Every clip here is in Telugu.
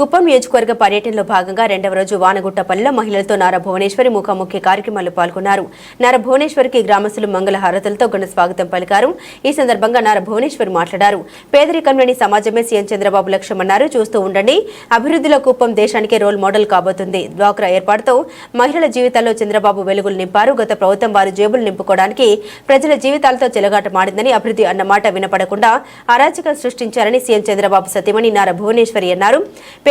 కుప్పం నియోజకవర్గ పర్యటనలో భాగంగా రెండవ రోజు వానగుట్టపల్లిలో మహిళలతో నారా భువనేశ్వరి ముఖాముఖి కార్యక్రమాల్లో పాల్గొన్నారు. నారా భువనేశ్వరికి గ్రామస్తులు మంగళ హారతులతో ఘన స్వాగతం పలికారు. ఈ సందర్భంగా నారా భువనేశ్వరి మాట్లాడారు. పేదరికంలోని సమాజమే సీఎం చంద్రబాబు లక్ష్యమన్నారు. చూస్తూ ఉండండి అభివృద్ధిలో కుప్పం దేశానికే రోల్ మోడల్ కాబోతుంది. డ్వాక్రా ఏర్పాటుతో మహిళల జీవితాల్లో చంద్రబాబు వెలుగులు నింపారు. గత ప్రభుత్వం వారు జేబులు నింపుకోవడానికి ప్రజల జీవితాలతో చెలగాటమాడిందని అభివృద్ధి అన్న మాట వినపడకుండా అరాచకం సృష్టించారని సీఎం చంద్రబాబు సతీమణి నారా భువనేశ్వరి అన్నారు.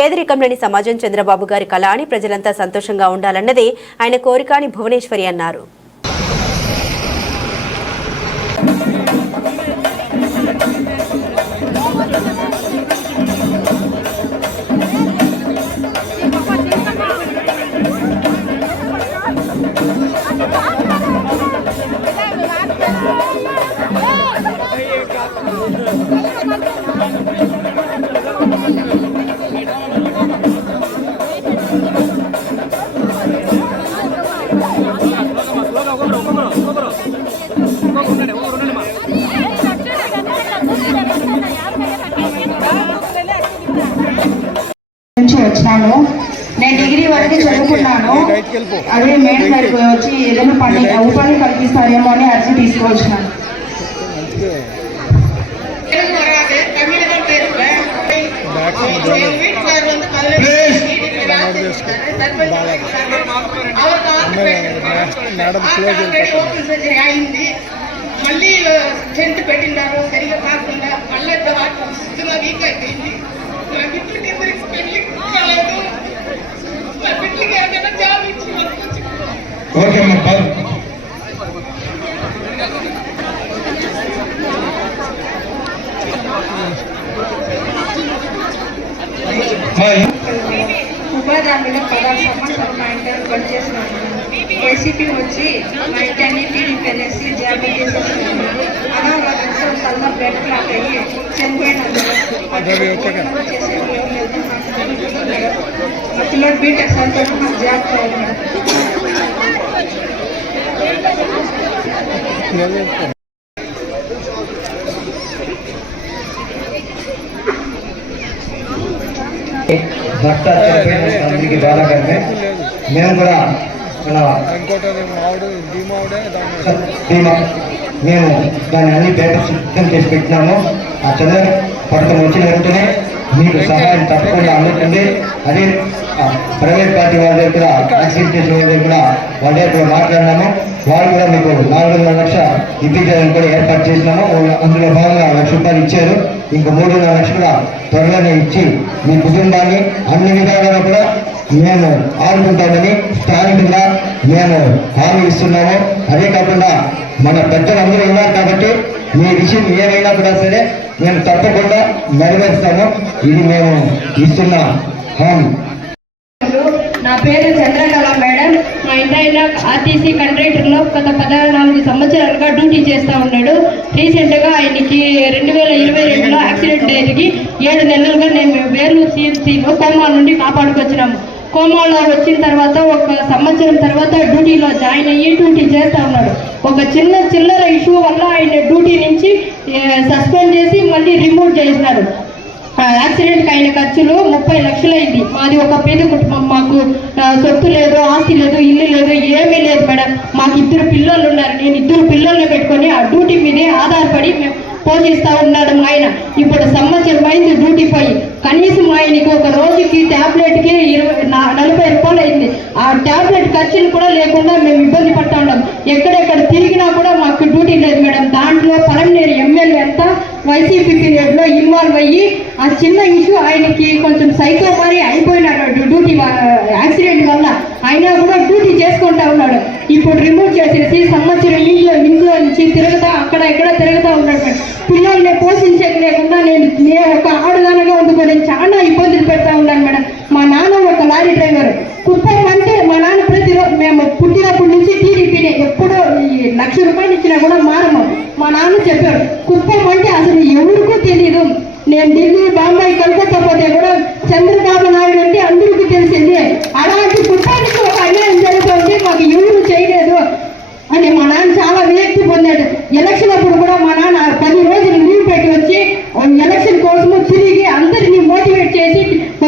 పేదరికంలోని సమాజం చంద్రబాబు గారి కళ అని ప్రజలంతా సంతోషంగా ఉండాలన్నదే ఆయన కోరిక అని భువనేశ్వరి అన్నారు. అదే మేడం గారికి వచ్చి ఏదైనా పని ఉపాధి కల్పిస్తారేమో అని అర్జీ మేడం అయింది మళ్ళీ టెంట్ పెట్టినారు సరిగా కాకుండా మళ్ళీ వీక్ అయిపోయింది నా బిడ్డలకి ఇద్దరికి పెళ్ళి కాలేదు నా బిడ్డలకి జాబ్ వాళ్ళకి ఓకే అమ్మా బాయ్ బాయ్ ఉపాధి హామీలో పదహారు సంవత్సరాలు మా ఇంటర్ పనిచేసినాను ఏసీపీ వచ్చి మా ఇంటిని టీడీపీ అనేసి జాబ్ చేసేసినాను అలా వాళ్ళ తల్ల బ్లడ్ క్లాట్ అయ్యి చనిపోయినాను అదే ఓకే చేసేది ఏం లేదు. మా పిల్లలు బీటెక్ సంతోషం నాకు జాబ్ కావాలి భర్త చనిపోయిన అందరికీ మేము కూడా మేము దాన్ని అన్ని పేపర్ సిద్ధం చేసి పెట్టినాము ఆ చంద్ర పథకం వచ్చిన వెంటనే మీకు సహాయం తప్పకుండా అందుతుంది అదే ప్రైవేట్ పార్టీ వాళ్ళ దగ్గర యాక్సిడెంట్ చేసిన వాళ్ళ దగ్గర వాళ్ళ దగ్గర మాట్లాడినాము. వాళ్ళు కూడా మీకు నాలుగున్నర లక్ష ఇప్పించాలని కూడా ఏర్పాటు చేసినాము. అందులో భాగంగా లక్ష రూపాయలు ఇచ్చారు. ఇంకా మూడున్నర వందల కూడా త్వరలోనే ఇచ్చి మీ కుటుంబాన్ని అన్ని విధాలుగా కూడా మేము ఆడుకుంటామని స్థానికంగా మేము హామీ ఇస్తున్నాము. అదే కాకుండా మన పెద్దలందరూ ఉన్నారు కాబట్టి మీ విషయం ఏమైనా కూడా సరే మేము తప్పకుండా నెరవేరుస్తాము. ఇది మేము ఇస్తున్న హామీ. నా పేరు చంద్రకళ మేడం. మా ఇంటి ఆర్టీసీ కండక్టర్లో గత పద్నాలుగు సంవత్సరాలుగా డ్యూటీ చేస్తూ ఉన్నాడు. రీసెంట్గా ఆయనకి రెండు వేల ఇరవై రెండులో యాక్సిడెంట్ జరిగి ఏడు నెలలుగా నేను వేలూరు సిఎంసీలో కోమా నుండి కాపాడుకొచ్చినాము. కోమాలో వచ్చిన తర్వాత ఒక సంవత్సరం తర్వాత డ్యూటీలో జాయిన్ అయ్యి డ్యూటీ చేస్తూ ఉన్నాడు. ఒక చిన్న చిల్లర ఇష్యూ వల్ల ఆయన డ్యూటీ నుంచి సస్పెండ్ చేసి మళ్ళీ రిమూవ్ చేసినారు. యాక్సిడెంట్ అయిన ఖర్చులు ముప్పై లక్షలైంది. మాది ఒక పేద కుటుంబం మాకు సొత్తు లేదు ఆస్తి లేదు ఇల్లు లేదు ఏమీ లేదు మేడం. మాకు ఇద్దరు పిల్లలు ఉన్నారు. నేను ఇద్దరు పిల్లల్ని పెట్టుకొని ఆ డ్యూటీ మీదే ఆధారపడి మేము పోషిస్తా ఉన్నాడు ఆయన. ఇప్పుడు సంవత్సరం అయింది డ్యూటీ పోయి కనీసం ఆయనకి ఒక రోజుకి టాబ్లెట్కి ఇరవై నలభై రూపాయలు అయింది. ఆ టాబ్లెట్ ఖర్చులు కూడా లేకుండా మేము ఇబ్బంది పడతా ఉన్నాం. ఎక్కడెక్కడ తిరిగినా కూడా మాకు డ్యూటీ లేదు మేడం. దాంట్లో పలంనేరు ఎమ్మెల్యే అంతా వైసీపీ పీరియడ్లో ఇన్వాల్వ్ అయ్యి ఆ చిన్న ఇష్యూ ఆయనకి కొంచెం సైకో మారి అయిపోయినాడు. డ్యూటీ యాక్సిడెంట్ వల్ల అయినా కూడా డ్యూటీ చేసుకుంటా ఉన్నాడు. ఇప్పుడు రిమూవ్ చేసేసి సంవత్సరం ఇంట్లో ఇంట్లో నుంచి తిరుగుతా అక్కడ ఇక్కడ తిరుగుతా ఉన్నాడు. మేడం పిల్లల్ని పోషించేది లేకుండా నేను నేను ఒక ఆడదానగా నేను చాలా ఇబ్బందులు పెడతా ఉన్నాను మేడం. మా నాన్న ఒక లారీ డ్రైవర్. కుప్పం అంటే మా నాన్న ప్రతిరోజు మేము పుట్టినప్పటి నుంచి టీడీపీని ఎప్పుడో ఈ లక్ష రూపాయలు ఇచ్చినా కూడా మారము. మా నాన్న చెప్పాడు కుప్పం అంటే అసలు ఎవరికో తెలియదు నేను ఢిల్లీ బాంబాయి కలకత్తా పోతే కూడా చంద్రబాబు నాయుడు అంటే అందరికీ తెలిసింది అలాంటి కుట్టానికి ఒక అన్యాయం జరుగుతుంది మాకు ఎవరు చేయలేదు అని మా నాన్న చాలా విరక్తి పొందాడు ఎలక్షన్ అప్పుడు కూడా మా నాన్న పది రోజులు లీవ్ పెట్టి వచ్చి ఎలక్షన్ కోసము తిరిగి అందరినీ చేసి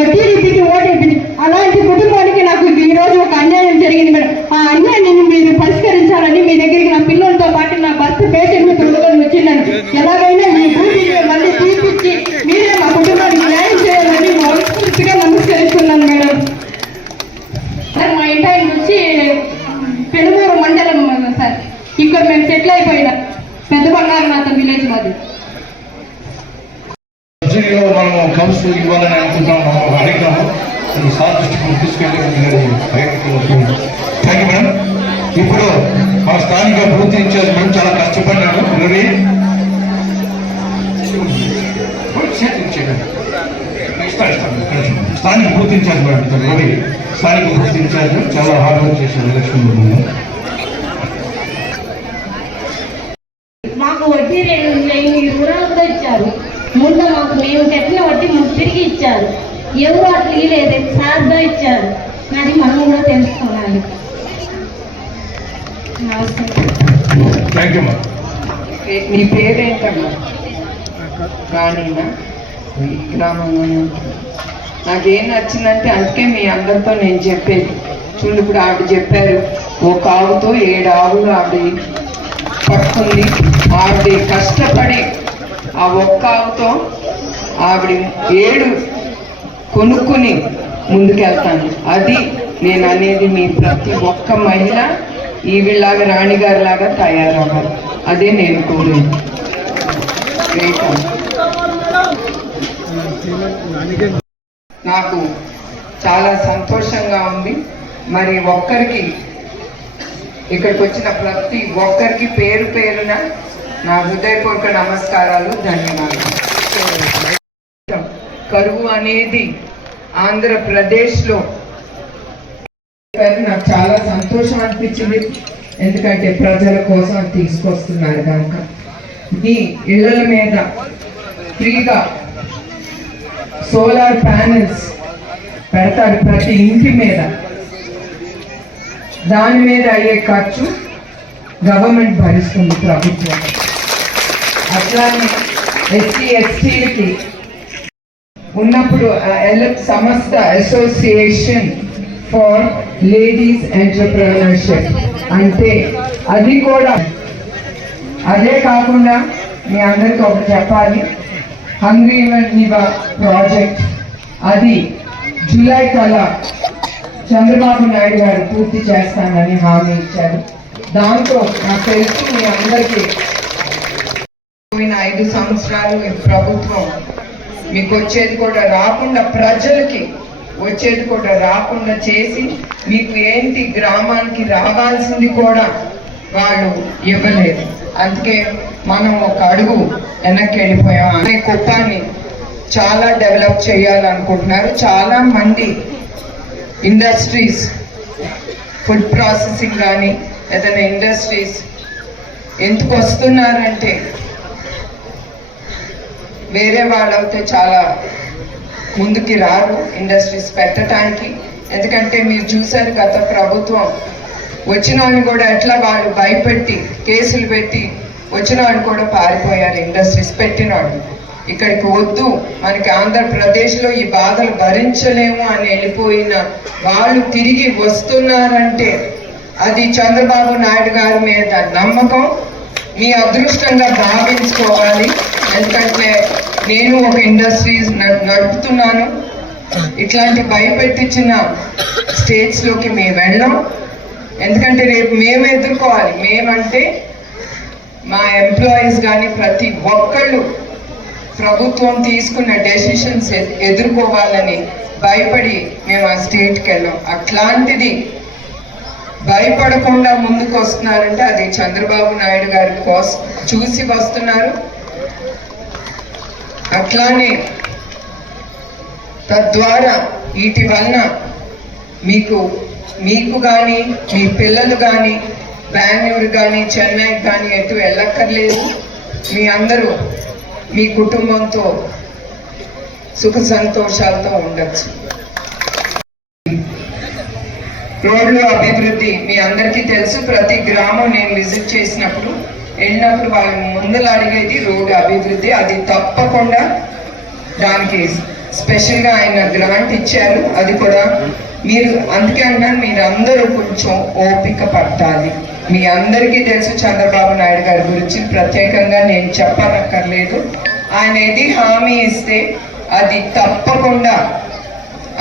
టీడీపీకి ఓటేపించి అలాంటి కుటుంబానికి నాకు ఈ రోజు ఒక అన్యాయం జరిగింది మేడం ఆ అన్యాయాన్ని మీరు పరిష్కరించాలని మీ దగ్గరికి నా పిల్లలతో పాటు నా భర్త పేషెంట్ తొడుకొని వచ్చిన్నాను ఎలాగైనా ఈ డ్యూటీని మళ్ళీ తీపిచ్చి మీరే మా కుటుంబానికి న్యాయం చేయాలని మనస్ఫూర్తిగా నమస్కరిస్తున్నాను మేడం సార్ మా ఇంటి ఆయన వచ్చి పెనుమూరు మండలం సార్. ఇక్కడ మేము సెటిల్ అయిపోయినా. పెద్ద బంగారునాథ విలేజ్ మాది. మనం కౌన్సిల్ ఇవ్వాలని అనుకుంటాము అడిగాము. సార్ దృష్టికి తీసుకెళ్ళి థ్యాంక్ యూ మేడం ఇప్పుడు మన స్థానిక పూర్తి ఇన్ఛార్జ్ మేము చాలా కష్టపడినాము రవి స్థానిక పూర్తి ఇన్ఛార్జ్ మేడం రవి స్థానిక పూర్తి ఇన్ఛార్జ్ చాలా హార్డ్ వర్క్ చేశారు ఎలక్షన్ మాకు వడ్డీ లేని రుణాలతో ఇచ్చారు. ముందు మాకు మేము కట్టిన వడ్డీ మాకు తిరిగి ఇచ్చారు. ఎవరు అట్లా ఇవ్వలేదు సార్తో ఇచ్చారు. అది మనం కూడా తెలుసుకోవాలి. థ్యాంక్ యూ నీ పేరేంటమ్మా? రాణినా? ఈ గ్రామంలోనే ఉంటుంది నాకేం నచ్చిందంటే అందుకే మీ అందరితో నేను చెప్పేది. చూడు ఇప్పుడు ఆవిడ చెప్పారు ఒక ఆవుతో ఏడు ఆవులు ఆవిడ పట్టుకుంది. ఆవిడ కష్టపడి ఆ ఒక్క ఆవుతో ఆవిడ ఏడు కొనుక్కుని ముందుకెళ్తాను. అది నేను అనేది మీ ప్రతి ఒక్క మహిళ ఈవిలాగా రాణిగారి లాగా తయారవ్వాలి. అదే నేను కోరేది. గ్రేట్ నాకు చాలా సంతోషంగా ఉంది. మరి ఒక్కరికి ఇక్కడికి వచ్చిన ప్రతి ఒక్కరికి పేరు పేరున నా హృదయపూర్వక నమస్కారాలు ధన్యవాదాలు. కరువు అనేది ఆంధ్రప్రదేశ్లో నాకు చాలా సంతోషం అనిపించింది. ఎందుకంటే ప్రజల కోసం తీసుకొస్తున్నారు కనుక. మీ ఇళ్ళల మీద ఫ్రీగా సోలార్ ప్యానెల్స్ పెడతారు ప్రతి ఇంటి మీద. దాని మీద అయ్యే ఖర్చు గవర్నమెంట్ భరిస్తుంది ప్రభుత్వం. అట్లానే ఎస్సీ ఎస్టీలకి ఉన్నప్పుడు సమస్త సంస్థ అసోసియేషన్ ఫార్ లేడీస్ ఎంటర్ప్రినర్షిప్. అంటే అది కూడా. అదే కాకుండా మీ అందరికీ ఒకటి చెప్పాలి. హంగ్రీ నివా ప్రాజెక్ట్. అది జూలై కల్లా చంద్రబాబు నాయుడు గారు పూర్తి చేస్తానని హామీ ఇచ్చారు. దాంతో నాకు తెలిసి మీ అందరికీ పోయిన ఐదు సంవత్సరాలు మీ ప్రభుత్వం మీకు వచ్చేది కూడా రాకుండా ప్రజలకి వచ్చేది కూడా రాకుండా చేసి మీకు ఏంటి గ్రామానికి రావాల్సింది కూడా వాళ్ళు ఇవ్వలేదు. అందుకే మనం ఒక అడుగు వెనక్కి వెళ్ళిపోయాం. అనే కుప్పాన్ని చాలా డెవలప్ చేయాలనుకుంటున్నారు. చాలా మంది ఇండస్ట్రీస్ ఫుడ్ ప్రాసెసింగ్ కానీ ఏదైనా ఇండస్ట్రీస్ ఎందుకు వస్తున్నారంటే వేరే వాళ్ళైతే చాలా ముందుకి రారు ఇండస్ట్రీస్ పెట్టడానికి ఎందుకంటే మీరు చూశారు గత ప్రభుత్వం వచ్చిన వాళ్ళు కూడా ఎట్లా వాళ్ళు భయపెట్టి కేసులు పెట్టి వచ్చిన వాళ్ళు కూడా పారిపోయారు ఇండస్ట్రీస్ పెట్టిన వాళ్ళు ఇక్కడికి వద్దు మనకి ఆంధ్రప్రదేశ్లో ఈ బాధలు భరించలేము అని వెళ్ళిపోయిన వాళ్ళు తిరిగి వస్తున్నారంటే అది చంద్రబాబు నాయుడు గారి మీద నమ్మకం మీ అదృష్టంగా భావించుకోవాలి. ఎందుకంటే నేను ఒక ఇండస్ట్రీస్ నడుపుతున్నాను. ఇట్లాంటి భయపెట్టించిన స్టేట్స్లోకి మేము వెళ్ళాం. ఎందుకంటే రేపు మేము ఎదుర్కోవాలి. మేమంటే మా ఎంప్లాయీస్ కానీ ప్రతి ఒక్కళ్ళు ప్రభుత్వం తీసుకున్న డెసిషన్స్ ఎదుర్కోవాలని భయపడి మేము ఆ స్టేట్కి వెళ్ళాం. అట్లాంటిది భయపడకుండా ముందుకు వస్తున్నారంటే అది చంద్రబాబు నాయుడు గారి కోసం చూసి వస్తున్నారు. అట్లానే తద్వారా వీటి వలన మీకు మీకు కానీ మీ పిల్లలు కానీ బెంగళూరు కానీ చెన్నై కానీ ఎటు వెళ్ళక్కర్లేదు. మీ అందరూ మీ కుటుంబంతో సుఖ సంతోషాలతో ఉండొచ్చు. రోడ్లు అభివృద్ధి మీ అందరికీ తెలుసు. ప్రతి గ్రామం నేను విజిట్ చేసినప్పుడు వెళ్ళినప్పుడు వాళ్ళు ముందలు అడిగేది రోడ్డు అభివృద్ధి. అది తప్పకుండా దానికి స్పెషల్గా ఆయన గ్రాంట్ ఇచ్చారు అది కూడా మీరు అందుకే అన్నాను మీరు అందరూ కొంచెం ఓపిక పట్టాలి. మీ అందరికీ తెలుసు చంద్రబాబు నాయుడు గారి గురించి. ప్రత్యేకంగా నేను చెప్పనక్కర్లేదు. ఆయన ఏది హామీ ఇస్తే అది తప్పకుండా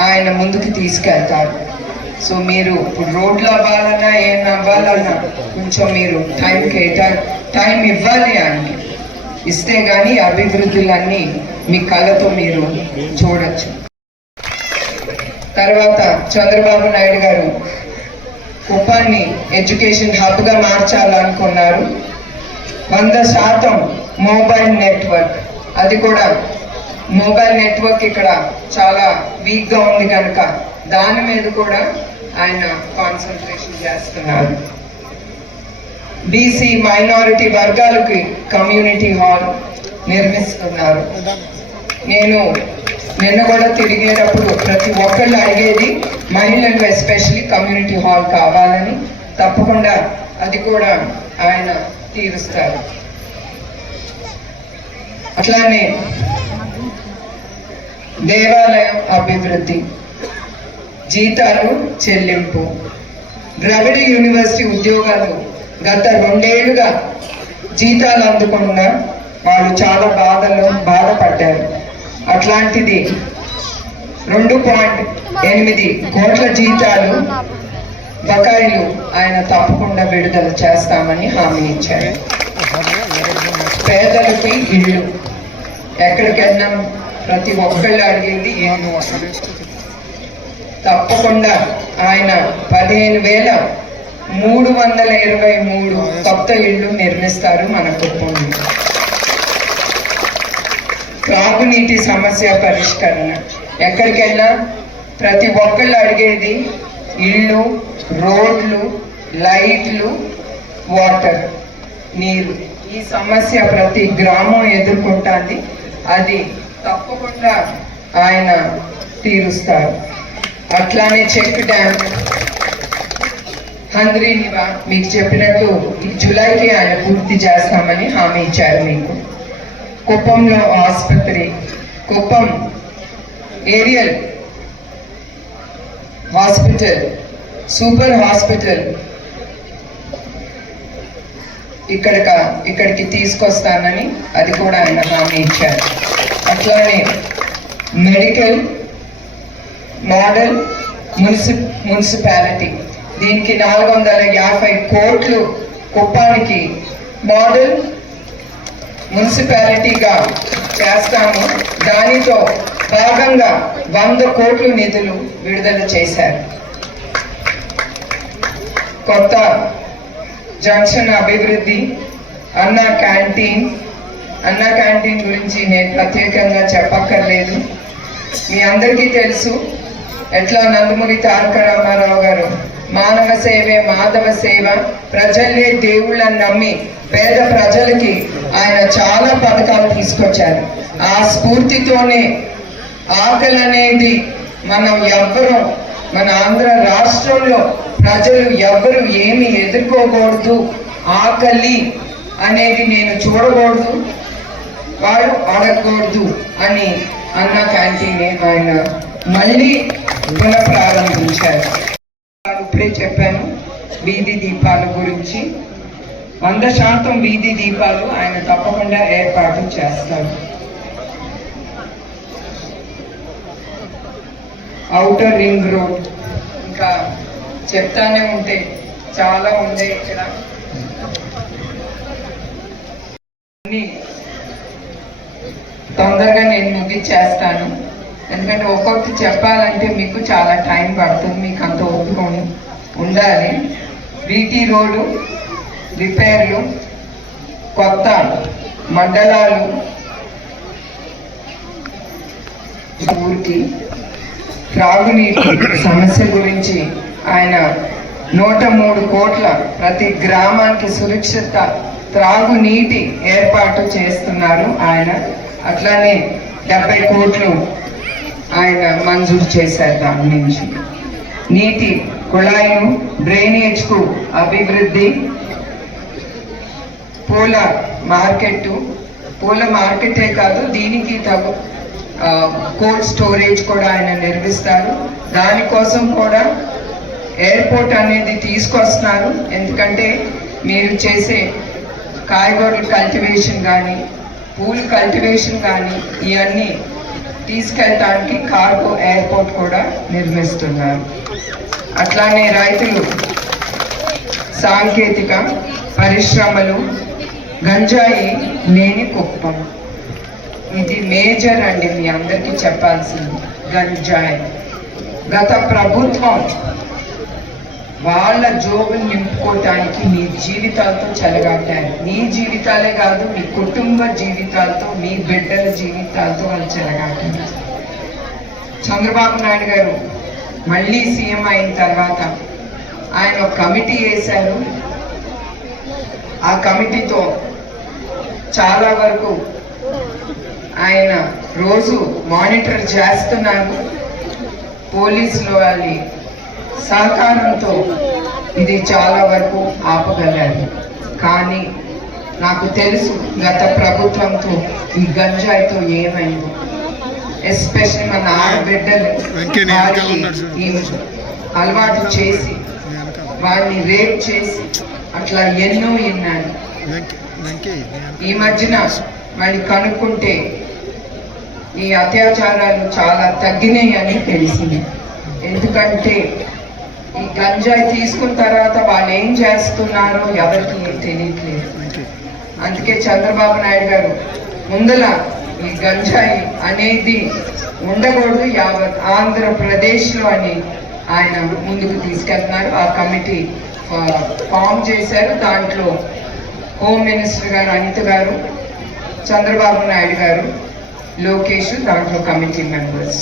ఆయన ముందుకు తీసుకెళ్తారు. సో మీరు ఇప్పుడు రోడ్లు అవ్వాలన్నా ఏం అవ్వాలన్నా కొంచెం మీరు టైం కేటా టైం ఇవ్వాలి ఆయనకి. ఇస్తే కానీ అభివృద్ధులన్నీ మీ కళ్ళతో మీరు చూడొచ్చు. తర్వాత చంద్రబాబు నాయుడు గారు ఉపాన్ని ఎడ్యుకేషన్ హబ్గా మార్చాలనుకున్నారు. వంద శాతం మొబైల్ నెట్వర్క్. అది కూడా మొబైల్ నెట్వర్క్ ఇక్కడ చాలా వీక్గా ఉంది కనుక దాని మీద కూడా ఆయన కాన్సన్ట్రేషన్ చేస్తున్నారు. బీసీ మైనారిటీ వర్గాలకి కమ్యూనిటీ హాల్ నిర్మిస్తున్నారు. నేను నిన్న కూడా తిరిగేటప్పుడు ప్రతి ఒక్కళ్ళు అడిగేది మహిళలకు ఎస్పెషల్లీ కమ్యూనిటీ హాల్ కావాలని. తప్పకుండా అది కూడా ఆయన తీరుస్తారు. అట్లానే దేవాలయం అభివృద్ధి జీతాలు చెల్లింపు ద్రవిడ యూనివర్సిటీ ఉద్యోగాలు గత రెండేళ్ళుగా జీతాలు అందుకుండా వాళ్ళు చాలా బాధలు బాధపడ్డారు. అట్లాంటిది రెండు పాయింట్ ఎనిమిది కోట్ల జీతాలు బకాయిలు ఆయన తప్పకుండా విడుదల చేస్తామని హామీ ఇచ్చారు. పేదలకి ఇల్లు. ఎక్కడికెళ్ళినా ప్రతి ఒక్కళ్ళు అడిగేది ఏమో అసలు. తప్పకుండా ఆయన పదిహేను వేల మూడు వందల ఇరవై మూడు కొత్త ఇళ్ళు నిర్మిస్తారు మన కుటుంబం త్రాగునీటి సమస్య పరిష్కరణ. ఎక్కడికెళ్ళా? ప్రతి ఒక్కళ్ళు అడిగేది ఇళ్ళు రోడ్లు లైట్లు వాటర్ నీరు. ఈ సమస్య ప్రతి గ్రామం ఎదుర్కొంటుంది. అది తప్పకుండా ఆయన తీరుస్తారు. అట్లానే చెక్ డ్యామ్. హంద్రీనివా మీకు చెప్పినట్టు ఈ జూలైకి ఆయన పూర్తి చేస్తామని హామీ ఇచ్చారు మీకు. కుప్పంలో ఆసుపత్రి. Kuppam aerial hospital super hospital. ఇక్కడిక ఇక్కడికి తీసుకొస్తానని అది కూడా ఆయన హామీ ఇచ్చారు. అట్లానే మెడికల్ మోడల్ మున్సి మున్సిపాలిటీ. దీనికి నాలుగు వందల యాభై కోట్లు కుప్పానికి మోడల్ మున్సిపాలిటీగా చేస్తాము. దానితో భాగంగా వంద కోట్లు నిధులు విడుదల చేశారు. కొత్త జంక్షన్ అభివృద్ధి అన్న క్యాంటీన్ అన్న క్యాంటీన్ గురించి నేను ప్రత్యేకంగా చెప్పక్కర్లేదు. మీ అందరికీ తెలుసు ఎట్లా నందమూరి తారక రామారావు గారు మానవ సేవే మాధవ సేవ ప్రజలే దేవుళ్ళని నమ్మి పేద ప్రజలకి ఆయన చాలా పథకాలు తీసుకొచ్చారు. ఆ స్ఫూర్తితోనే ఆకలి అనేది మనం ఎవ్వరం మన ఆంధ్ర రాష్ట్రంలో ప్రజలు ఎవ్వరు ఏమి ఎదుర్కోకూడదు. ఆకలి అనేది నేను చూడకూడదు వాళ్ళు అడగకూడదు అని అన్న క్యాంటీన్ ఆయన మళ్ళీ పునఃప్రారంభించారు. అప్పుడే చెప్పాను వీధి దీపాల గురించి. వంద శాతం వీధి దీపాలు ఆయన తప్పకుండా ఏర్పాటు చేస్తారు. Outer ring road. ఇంకా చెప్తానే ఉంటే చాలా ఉండే ఇక్కడ. తొందరగా నేను ముగించేస్తాను ఎందుకంటే ఒక్కొక్కటి చెప్పాలంటే మీకు చాలా టైం పడుతుంది మీకు అంత ఓపిక ఉండాలి. బీటీ రోడ్డు రిపేర్లు కొత్త మండలాలు ఊరికి త్రాగునీటి సమస్య గురించి ఆయన నూట మూడు కోట్ల ప్రతి గ్రామానికి సురక్షిత త్రాగునీటి ఏర్పాటు చేస్తున్నారు ఆయన. అట్లానే డెబ్బై కోట్లు ఆయన మంజూరు చేశారు దాని నుంచి. నీటి కుళాయిలు డ్రైనేజ్కు అభివృద్ధి. పూల మార్కెట్ పూల మార్కెటే కాదు దీనికి తగు కోల్డ్ స్టోరేజ్ కూడా ఆయన నిర్మిస్తారు. దానికోసం కూడా ఎయిర్పోర్ట్ అనేది తీసుకొస్తున్నారు. ఎందుకంటే మీరు చేసే కాయగూరల కల్టివేషన్ కానీ పూల కల్టివేషన్ కానీ ఇవన్నీ తీసుకెళ్ళటానికి కార్గో ఎయిర్పోర్ట్ కూడా నిర్మిస్తున్నారు. అట్లానే రైతులు సాంకేతిక పరిశ్రమలు గంజాయి లేని కుప్పం. ఇది మేజర్ అండి మీ అందరికీ చెప్పాల్సింది గంజాయి. గత ప్రభుత్వం వాళ్ళ జోబులు నింపుకోవటానికి మీ జీవితాలతో చెలగాటారు. మీ జీవితాలే కాదు మీ కుటుంబ జీవితాలతో మీ బిడ్డల జీవితాలతో వాళ్ళు చెలగాటారు. చంద్రబాబు నాయుడు గారు మళ్ళీ సీఎం అయిన తర్వాత ఆయన ఒక కమిటీ వేశారు. ఆ కమిటీతో చాలా వరకు ఆయన రోజు మానిటర్ చేస్తున్నారు. పోలీసులు వాళ్ళ సహకారంతో ఇది చాలా వరకు ఆపగలరు కానీ నాకు తెలుసు గత ప్రభుత్వంతో ఈ గంజాయితో ఏమైందో. ఎస్పెషల్లీ మన ఆడబిడ్డలు అలవాటు చేసి వాడిని రేప్ చేసి అట్లా ఎన్నో విన్నాను. ఈ మధ్యన వాడిని కనుక్కుంటే ఈ అత్యాచారాలు చాలా తగ్గినాయి అని తెలిసింది. ఎందుకంటే ఈ గంజాయి తీసుకున్న తర్వాత వాళ్ళు ఏం చేస్తున్నారో ఎవరికి తెలియట్లేదు. అందుకే చంద్రబాబు నాయుడు గారు ముందల ఈ గంజాయి అనేది ఉండకూడదు. యావత్ ఆంధ్రప్రదేశ్లో అని ఆయన ముందుకు తీసుకెళ్తున్నారు. ఆ కమిటీ ఫామ్ చేశారు. దాంట్లో హోమ్ మినిస్టర్ గారు అనిత గారు చంద్రబాబు నాయుడు గారు లోకేష్ దాంట్లో కమిటీ మెంబర్స్.